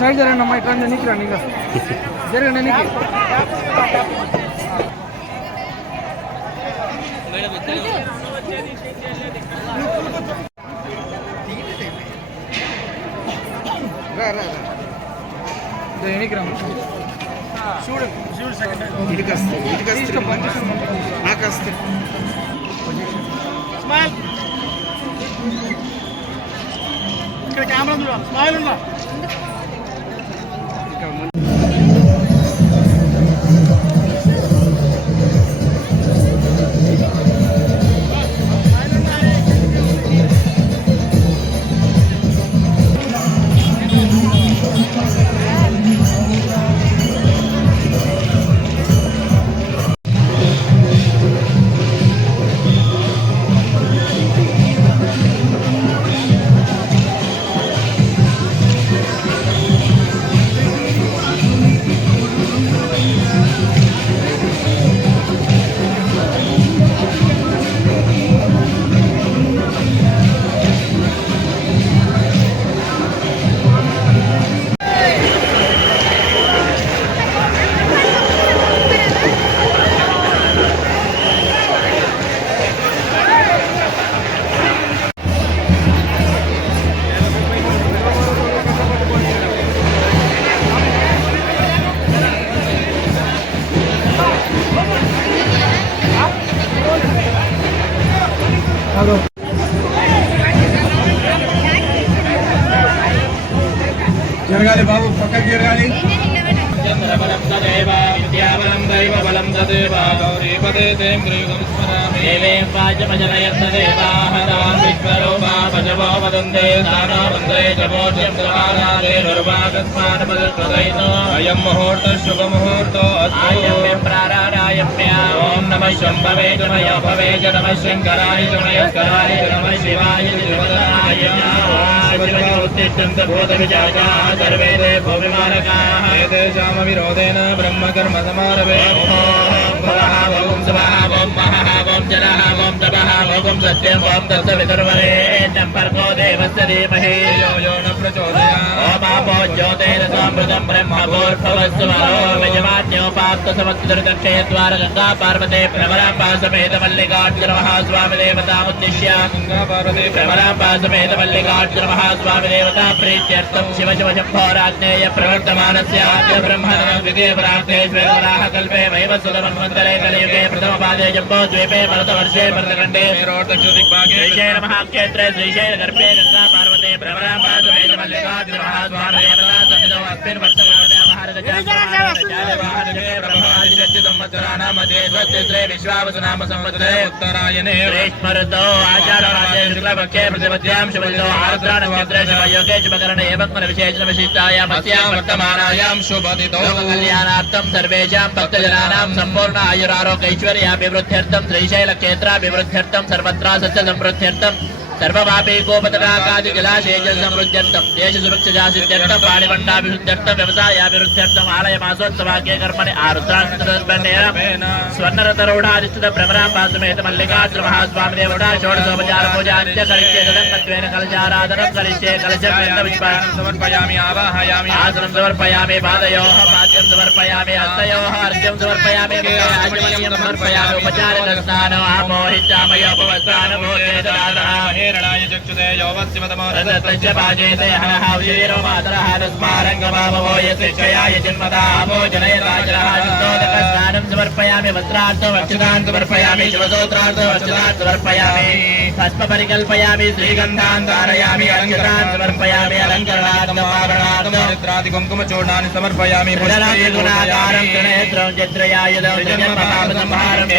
Side జరగండి అమ్మా, ఇక్కడ నీకు రండి, ఇంకా జరగండి నీకు. ఎనికి రా చూడు చూడు సెకండ్ ఇడికి వస్తే నాకు వస్తే స్మైల్ ఇక్కడ కెమెరా చూడాలి, స్మైల్ ఉందా. జరగాలి బాబు, పక్కకి జరగాలి. చంద్రబలం తదేవ విద్యాబలం దైవబలం తదేవ గౌరీపదే తేం గ్రీవం స్మరామి దేవేం వాచమజనయత్తదేవాహరాం విశ్వరూపా పశవో వదంతే దానో వందే జపోజ్యం ప్రవాదాదే నిర్వాగస్మానపదృతైనో అయం ముహూర్త శుభముహూర్తో అస్మయం ప్రారారాయమ్య. ఓం నమః శంభవే జమయ భవే నమః శంకరాయ జమయస్కరాయ నమః శివాయ త్రివదనాయ. సర్వే దేవో విమానకాః ఏతేషామవిరోధేన బ్రహ్మకర్మ సమారభే. ఓం స్వాహా ఓం మహా ఓం జనః ఓం తపః ఓం సత్యం ఓం తత్సవితుర్వరేణ్యం భర్గో దేవస్య ధీమహి యో యో న ప్రచోదయాత్. ఓం ఆపో జ్యోతిరసమృతం బ్రహ్మ భూర్భువస్సువరో యజమాన్యోపాత్త సమస్తిర్దక్షయద్వార గంగా పార్వతే భ్రమరాంబాసమేత మల్లికార్జున మహాస్వామి దేవతాముద్దిశ్య గంగా పార్వతే భ్రమరాంబాసమేత మల్లికార్జున మహాస్వామి దేవతా ప్రీత్యర్థం శివ శివ శంభోరాజ్ఞేయ ప్రవర్తమానస్య ఆద్య బ్రహ్మణ ద్వితీయ ప్రాప్తే శ్వేతవరాహ కల్పే వైవస్వతమన్వంతరే కలియుగే ప్రథమపాదే జంబో ద్వీపే భరతవర్షే భరతఖండే శ్రీశైల మహాక్షేత్రే శ్రీశైల గర్భే గంగా పార్వతే భ్రమరాంబాసమేత మల్లికార్జున మహాస్వామి దేవతా సన్నిధౌ అస్మిన్ వర్షమానదే విశ్వావసనామ సంవత్సరే ఉత్తరాయణే గ్రీష్మఋతౌ ఆషాఢమాసే శుక్లపక్షే ప్రతిపద్యాం శుభదో ఆర్ద్రా నక్షత్రే శుభయోగే శుభకరణే ఏవత్మన విశేషణ విశిష్టాయాం అస్యాం వర్తమానాయాం శుభదితో కళ్యాణార్థం సర్వేషాం భక్తజనానాం సంపూర్ణ ఆయురారోగ్యైశ్వర్యాభివృద్ధ్యర్థం శ్రీశైల క్షేత్రాభివృద్ధ్యర్థం సర్వత్రా సస్య సమృద్ధ్యర్థం सर्ववापी गोपतटाकादि जलाशय समृद्ध्यर्थम देश सुरक्षासिद्ध्यर्थम पाणिपट्टाभिवृद्ध्यर्थम व्यवसायाभिवृद्ध्यर्थम आलय मासोत्सवाख्ये कर्मणि आरुद्राक्षरस्पर्धेन स्वर्णरथरूढादिष्टित भ्रमराम्बासमेत मल्लिकार्जुन महास्वामी देवता षोडशोपचार पूजान्त्य करिष्ये तदङ्गत्वेन कलशाराधनं करिष्ये कलशपुष्पं समर्पयामि आवाहयामि आसनं समर्पयामि पादयोः पाद्यं समर्पयामि हस्तयोः अर्घ्यं समर्पयामि आचमनीयं समर्पयामि उपचारितस्नानो आमोहिष्यामयोपवस्त्रानमोहे ददातः हिरणाय चक्षुषे योवस्यमतमो रजतस्य पाजेते हनः वीरो मातरः तस्मारङ्गमामवो यशिक्षयाय जन्मदा अमोजनयताजरः चित्तोदकस्नानं समर्पयामि वस्त्रार्थं वक्षदान् समर्पयामि शिवसूत्रार्थं वक्षदान् समर्पयामि भस्म परिकल्पयामि श्रीगन्धान् धारयामि अलङ्कृतान् समर्पयामि अलङ्करणार्थम् आभरणार्थम् चित्रादिकुङ्कुमचूर्णानि समर्पयामि पुष्पैर्गुणाकारं त्रिनेत्रं चित्रयायुधं जगन्महापसंहारम्